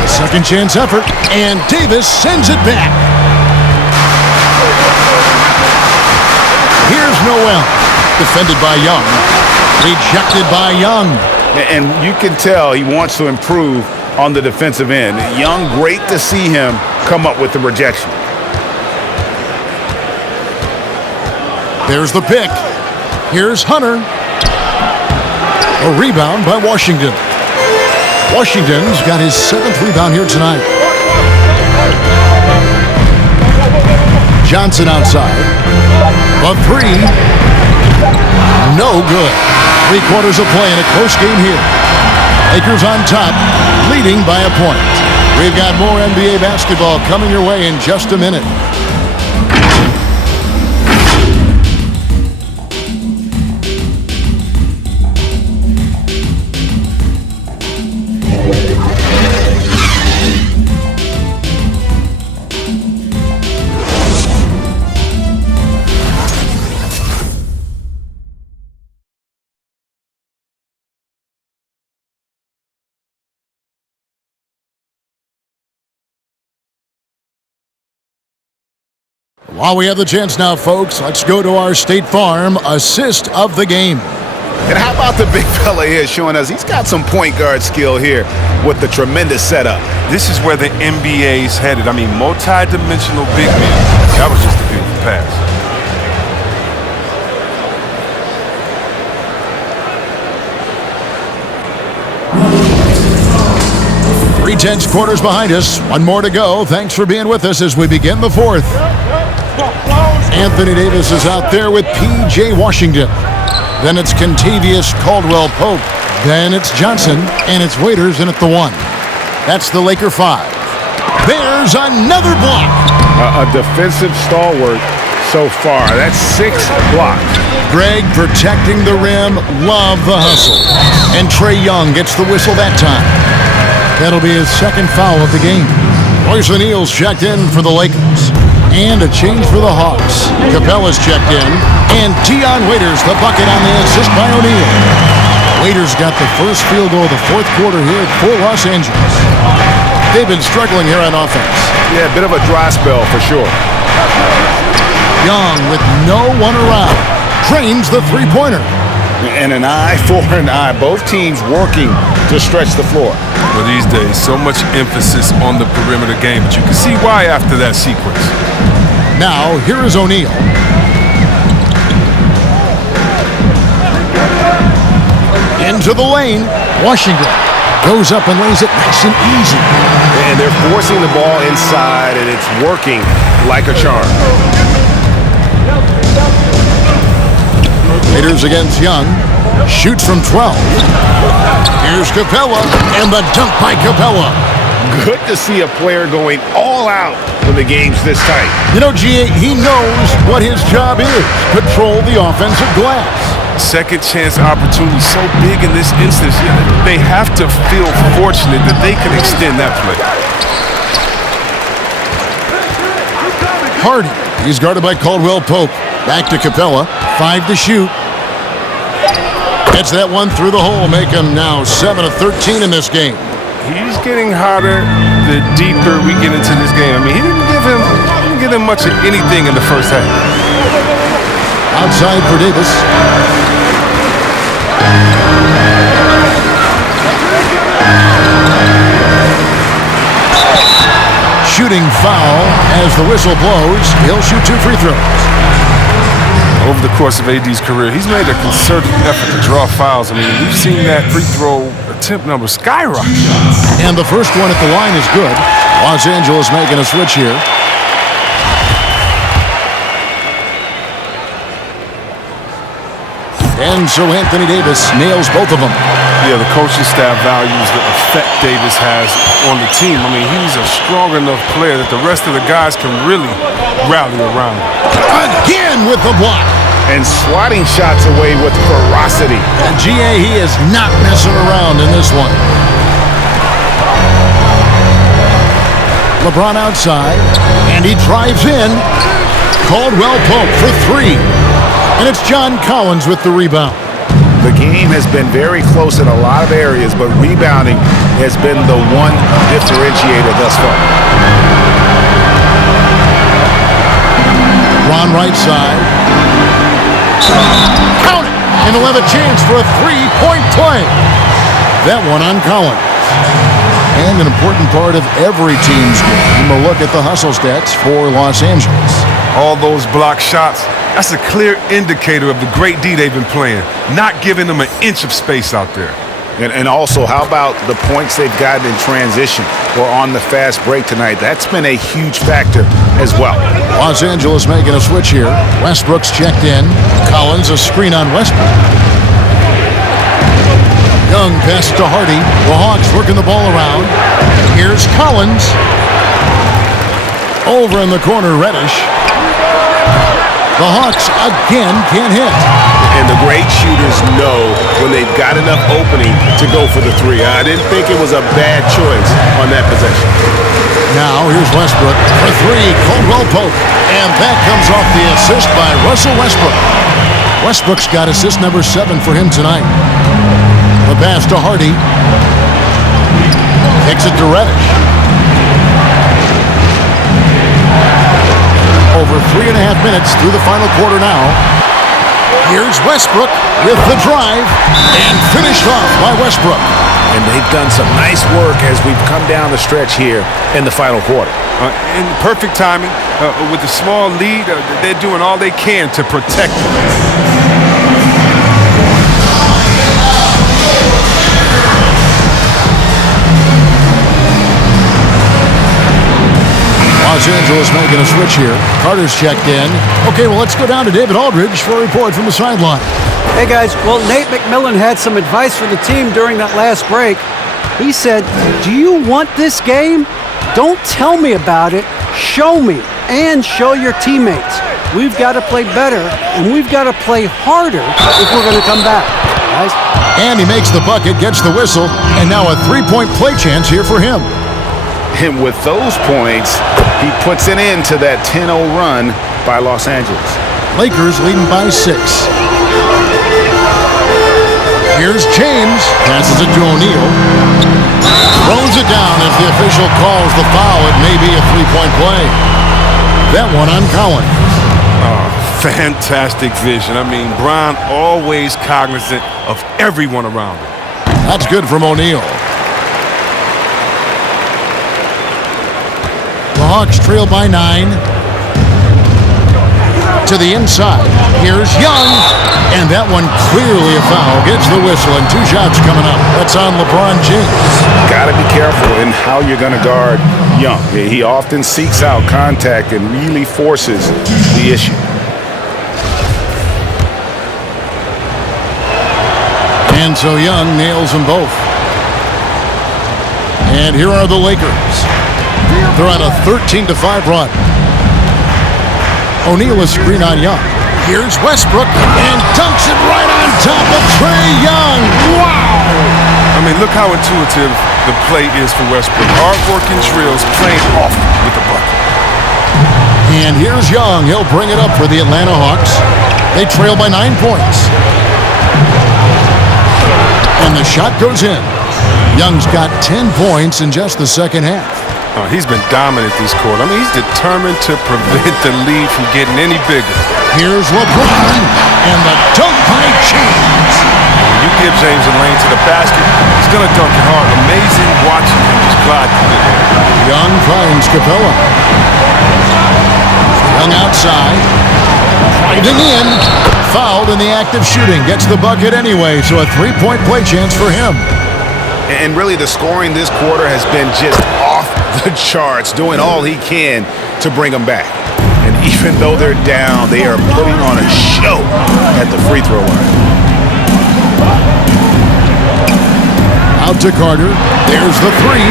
A second chance effort, and Davis sends it back. Here's Noel, defended by Young, rejected by Young. And you can tell he wants to improve on the defensive end. Young, great to see him come up with the rejection. There's the pick. Here's Hunter. A rebound by Washington. Washington's got his 7th rebound here tonight. Johnson outside. A 3. No good. 3/4 of play in a close game here. Lakers on top, leading by a point. We've got more NBA basketball coming your way in just a minute. While we have the chance now, folks, let's go to our State Farm assist of the game. And how about the big fella here showing us he's got some point guard skill here with the tremendous setup. This is where the NBA's headed. I mean, multi-dimensional big men. That was just a beautiful pass. 3/10 quarters behind us. One more to go. Thanks for being with us as we begin the fourth. Anthony Davis is out there with P.J. Washington. Then it's Kentavious Caldwell-Pope. Then it's Johnson, and it's Waiters in at the 1. That's the Laker 5. There's another block. A defensive stalwart so far. That's 6 blocks. Greg protecting the rim. Love the hustle. And Trae Young gets the whistle that time. That'll be his second foul of the game. Royce O'Neal's checked in for the Lakers. And a change for the Hawks. Capella's checked in. And Dion Waiters, the bucket on the assist by O'Neal. Waiters got the first field goal of the fourth quarter here for Los Angeles. They've been struggling here on offense. Yeah, a bit of a dry spell for sure. Young with no one around. Drains the three-pointer. And an eye for an eye. Both teams working to stretch the floor. Well, these days, so much emphasis on the perimeter game, but you can see why after that sequence. Now, here is O'Neal. Into the lane. Washington goes up and lays it nice and easy. And they're forcing the ball inside, and it's working like a charm. Raiders against Young. Shoots from 12. Here's Capella, and the dunk by Capella. Good to see a player going all out when the game's this tight. You know, G.A., he knows what his job is. Control the offensive glass. Second chance opportunity so big in this instance. They have to feel fortunate that they can extend that play. Hardy. He's guarded by Caldwell-Pope. Back to Capella. 5 to shoot. Gets that one through the hole. Make him now 7 of 13 in this game. He's getting hotter the deeper we get into this game. I mean, he didn't give him much of anything in the first half. Outside for Davis. Shooting foul as the whistle blows. He'll shoot 2 free throws. Over the course of AD's career, he's made a concerted effort to draw fouls. I mean, we've seen that free throw attempt number skyrocket. And the first one at the line is good. Los Angeles making a switch here. And so Anthony Davis nails both of them. Yeah, the coaching staff values the effect Davis has on the team. I mean, he's a strong enough player that the rest of the guys can really rally around him. Again with the block. And swatting shots away with ferocity. And G.A., he is not messing around in this one. LeBron outside, and he drives in. Caldwell-Pope for 3. And it's John Collins with the rebound. The game has been very close in a lot of areas, but rebounding has been the one differentiator thus far. Ron right side. Count it! And he'll have a chance for a 3-point play. That one on Collins. And an important part of every team's game, a look at the hustle stats for Los Angeles. All those block shots, that's a clear indicator of the great D they've been playing, not giving them an inch of space out there. And also, how about the points they've gotten in transition or on the fast break tonight? That's been a huge factor as well. Los Angeles making a switch here. Westbrook's checked in. Collins a screen on Westbrook. Young pass to Hardy. The Hawks working the ball around. Here's Collins. Over in the corner, Reddish. The Hawks again can't hit. And the great shooters know when they've got enough opening to go for the three. I didn't think it was a bad choice on that possession. Now here's Westbrook for three. Caldwell Pope. And that comes off the assist by Russell Westbrook. Westbrook's got assist number 7 for him tonight. The pass to Hardy. Kicks it to Reddish. Over 3.5 minutes through the final quarter now. Here's Westbrook with the drive and finished off by Westbrook. And they've done some nice work as we've come down the stretch here in the final quarter. In perfect timing, with the small lead, they're doing all they can to protect it. Los Angeles making a switch here. Carter's checked in. Okay, well, let's go down to David Aldridge for a report from the sideline. Hey, guys. Well, Nate McMillan had some advice for the team during that last break. He said, do you want this game? Don't tell me about it. Show me and show your teammates. We've got to play better, and we've got to play harder if we're going to come back, guys. And he makes the bucket, gets the whistle, and now a three-point play chance here for him. And with those points, he puts an end to that 10-0 run by Los Angeles. Lakers leading by 6. Here's James. Passes it to O'Neal. Throws it down as the official calls the foul. It may be a three-point play. That one on Collins. Oh, fantastic vision. I mean, Bron always cognizant of everyone around him. That's good from O'Neal. The Hawks trail by 9. To the inside. Here's Young. And that one clearly a foul. Gets the whistle and 2 shots coming up. That's on LeBron James. Got to be careful in how you're going to guard Young. He often seeks out contact and really forces the issue. And so Young nails them both. And here are the Lakers. They're on a 13-5 run. O'Neal is screen on Young. Here's Westbrook and dunks it right on top of Trae Young. Wow! I mean, look how intuitive the play is for Westbrook. Hard-working drills, playing off with the bucket. And here's Young. He'll bring it up for the Atlanta Hawks. They trail by 9 points. And the shot goes in. Young's got 10 points in just the second half. Oh, he's been dominant this quarter. I mean, he's determined to prevent the lead from getting any bigger. Here's LeBron, and the dunk by James. When you give James a lane to the basket, he's going to dunk it hard. Amazing watching him just glide through the air. Young finds Capella. Young outside. Driving in. Fouled in the act of shooting. Gets the bucket anyway, so a three-point play chance for him. And really, the scoring this quarter has been just off the charts, doing all he can to bring them back. And even though they're down, they are putting on a show at the free throw line. Out to Carter. There's the three.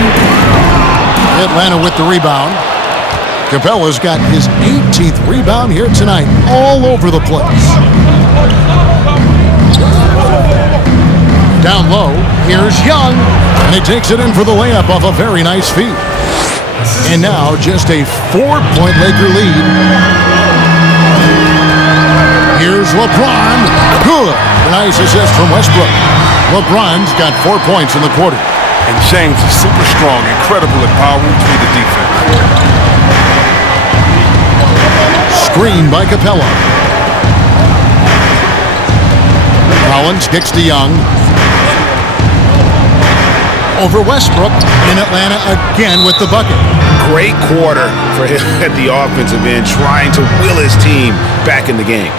Atlanta with the rebound. Capella's got his 18th rebound here tonight, all over the place. Down low, here's Young, and he takes it in for the layup off a very nice feed. And now just a 4-point Laker lead. Here's LeBron. Good. Nice assist from Westbrook. LeBron's got 4 points in the quarter. And James is super strong, incredible at powering through the defense. Screen by Capella. Collins kicks to Young. Over Westbrook, in Atlanta again with the bucket. Great quarter for him at the offensive end, trying to will his team back in the game.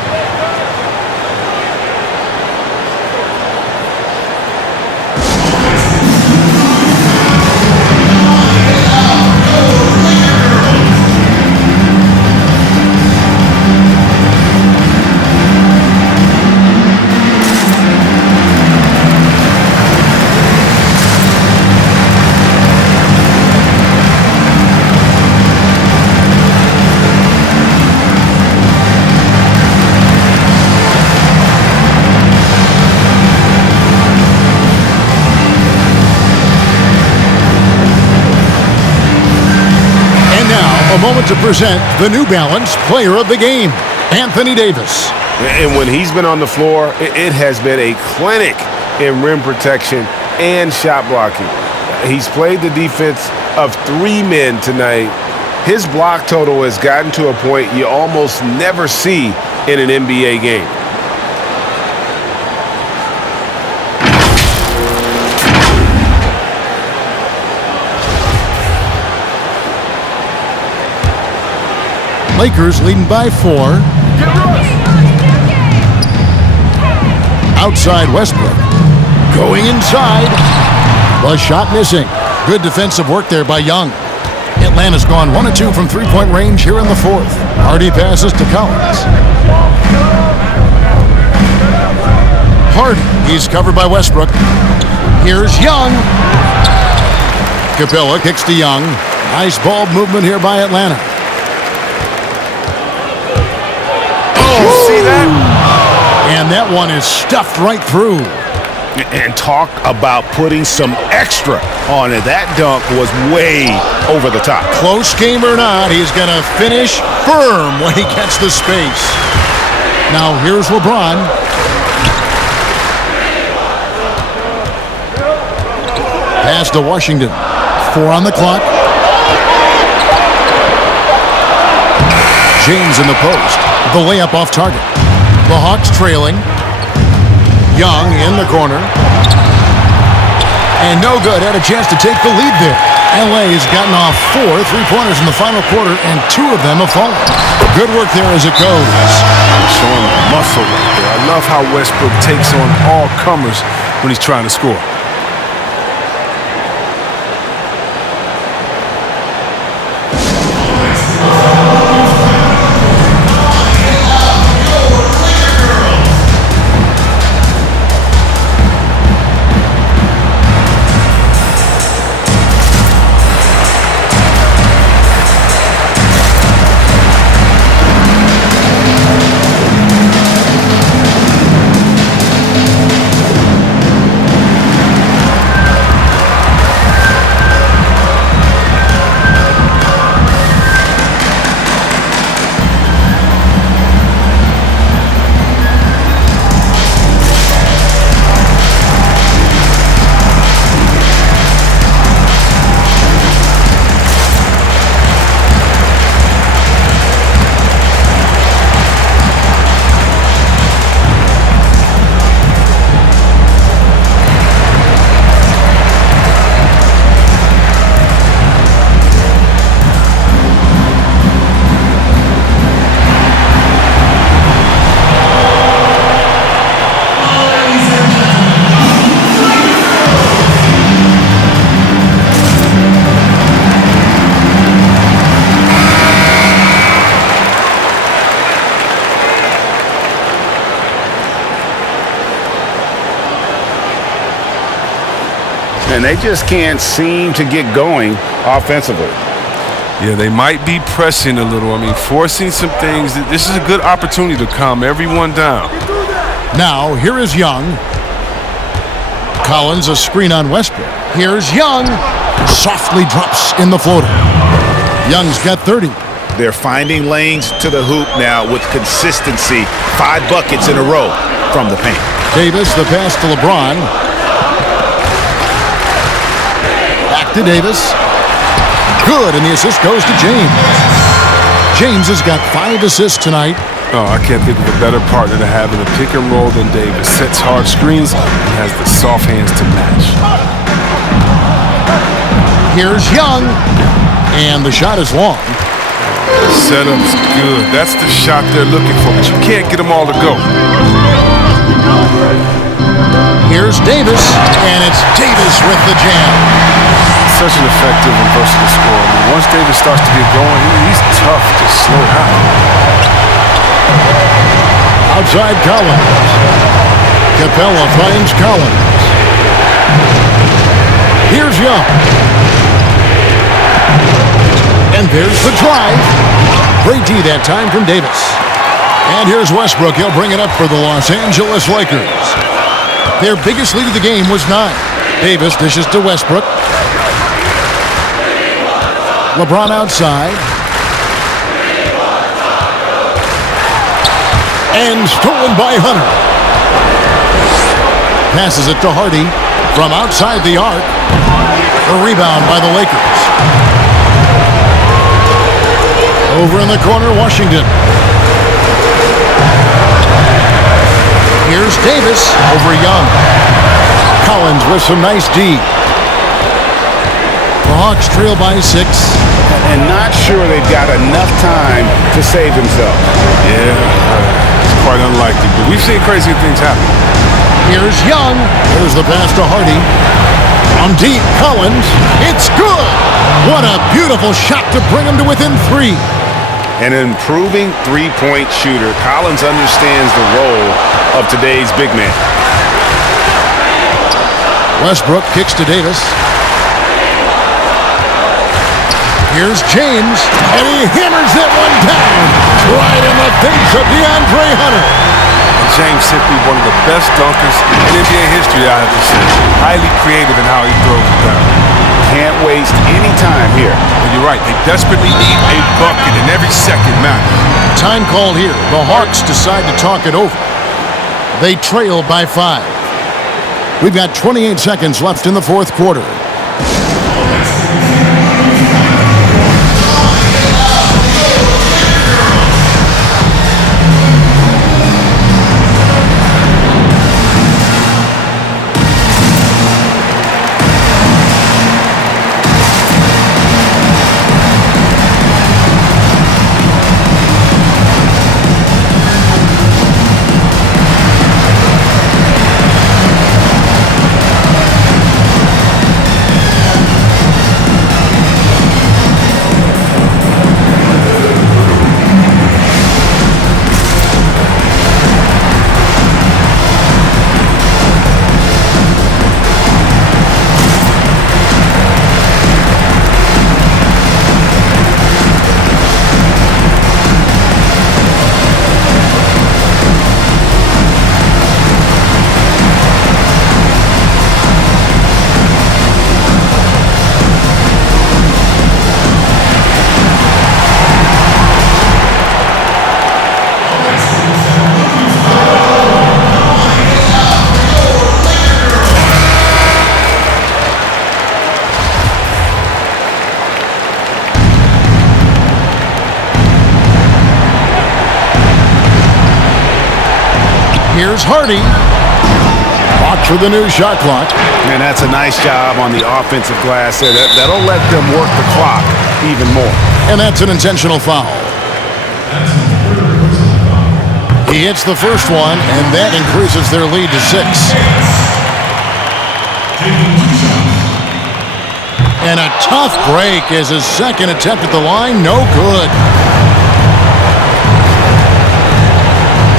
A moment to present the New Balance Player of the Game, Anthony Davis. And when he's been on the floor, it has been a clinic in rim protection and shot blocking. He's played the defense of 3 men tonight. His block total has gotten to a point you almost never see in an NBA game. Lakers leading by 4. Outside Westbrook. Going inside. The shot missing. Good defensive work there by Young. Atlanta's gone 1 of 2 from three-point range here in the 4th. Hardy passes to Collins. Hardy, he's covered by Westbrook. Here's Young. Capella kicks to Young. Nice ball movement here by Atlanta. Oh, see that? And that one is stuffed right through. And talk about putting some extra on it. That dunk was way over the top. Close game or not, he's going to finish firm when he gets the space. Now here's LeBron. Pass to Washington. 4 on the clock. James in the post. The layup off target. The Hawks trailing. Young in the corner. And no good. Had a chance to take the lead there. LA has gotten off 4 3-pointers in the final quarter, and 2 of them have fallen. Good work there as it goes. Showing muscle right there. I love how Westbrook takes on all comers when he's trying to score. And they just can't seem to get going offensively. Yeah, they might be pressing a little. I mean, forcing some things. This is a good opportunity to calm everyone down. Now, here is Young. Collins, a screen on Westbrook. Here's Young. Softly drops in the floater. Young's got 30. They're finding lanes to the hoop now with consistency. 5 buckets in a row from the paint. Davis, the pass to LeBron. Back to Davis. Good, and the assist goes to James. James has got 5 assists tonight. Oh, I can't think of a better partner to have in the pick and roll than Davis. Sets hard screens and has the soft hands to match. Here's Young, and the shot is long. The setup's good. That's the shot they're looking for, but you can't get them all to go. Here's Davis, and it's Davis with the jam. Such an effective and versatile scorer. I mean, once Davis starts to get going, he's tough to slow down. Outside Collins. Capella finds Collins. Here's Young. And there's the drive. Great D that time from Davis. And here's Westbrook. He'll bring it up for the Los Angeles Lakers. Their biggest lead of the game was 9. Davis dishes to Westbrook. LeBron outside. And stolen by Hunter. Passes it to Hardy from outside the arc. A rebound by the Lakers. Over in the corner, Washington. Here's Davis over Young. Collins with some nice D. The Hawks trail by 6. And not sure they've got enough time to save themselves. Yeah, it's quite unlikely, but we've seen crazy things happen. Here's Young. There's the pass to Hardy. On deep, Collins. It's good. What a beautiful shot to bring him to within 3. An improving three-point shooter. Collins understands the role of today's big man. Westbrook kicks to Davis. Here's James, and he hammers that one down right in the face of DeAndre Hunter. And James simply one of the best dunkers in NBA history, I have to say. Highly creative in how he throws it down. Can't waste any time here. And you're right, they desperately need a bucket, and every second matters. Time called here. The Hawks decide to talk it over. They trail by 5. We've got 28 seconds left in the fourth quarter. Here's Hardy. Watch for the new shot clock. And that's a nice job on the offensive glass there. That'll let them work the clock even more. And that's an intentional foul. He hits the first one, and that increases their lead to 6. And a tough break as his second attempt at the line, no good.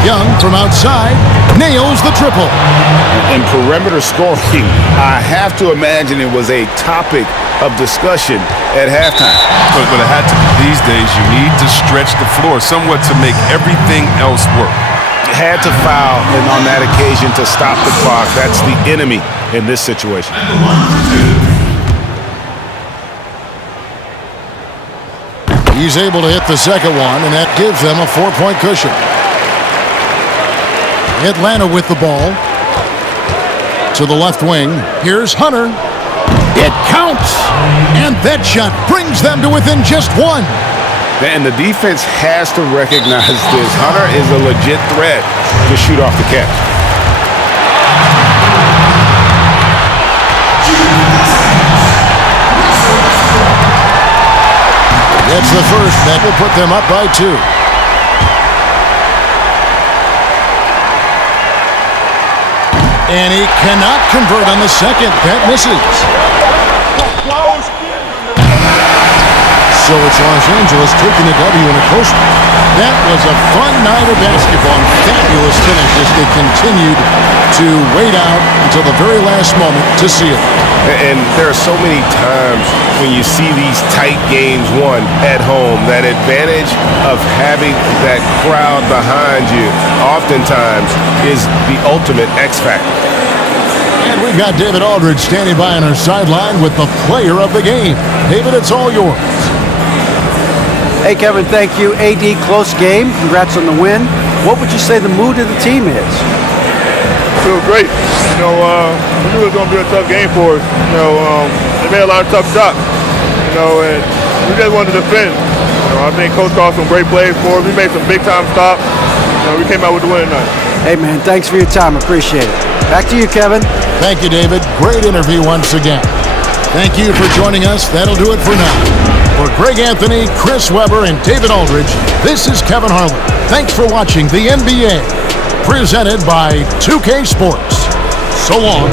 Young from outside nails the triple. And perimeter scoring, I have to imagine it was a topic of discussion at halftime. But it had to be. These days, you need to stretch the floor somewhat to make everything else work. Had to foul, and on that occasion to stop the clock. That's the enemy in this situation. He's able to hit the second one, and that gives them a 4-point cushion. Atlanta with the ball. To the left wing. Here's Hunter. It counts! And that shot brings them to within just 1. And the defense has to recognize this. Hunter is a legit threat to shoot off the catch. That's the first. That will put them up by 2. And he cannot convert on the second. That misses. So it's Los Angeles taking the W in a close one. That was a fun night of basketball and fabulous finish as they continued to wait out until the very last moment to see it. And there are so many times when you see these tight games won at home, that advantage of having that crowd behind you oftentimes is the ultimate X factor. And we've got David Aldridge standing by on our sideline with the player of the game. David, it's all yours. Hey, Kevin, thank you. AD, close game. Congrats on the win. What would you say the mood of the team is? Feel great. We knew it was going to be a tough game for us. They made a lot of tough shots. And we just wanted to defend. I think Coach called some great plays for us. We made some big-time stops. We came out with the win tonight. Hey, man, thanks for your time. Appreciate it. Back to you, Kevin. Thank you, David. Great interview once again. Thank you for joining us. That'll do it for now. For Greg Anthony, Chris Webber, and David Aldridge, this is Kevin Harlan. Thanks for watching the NBA, presented by 2K Sports. So long.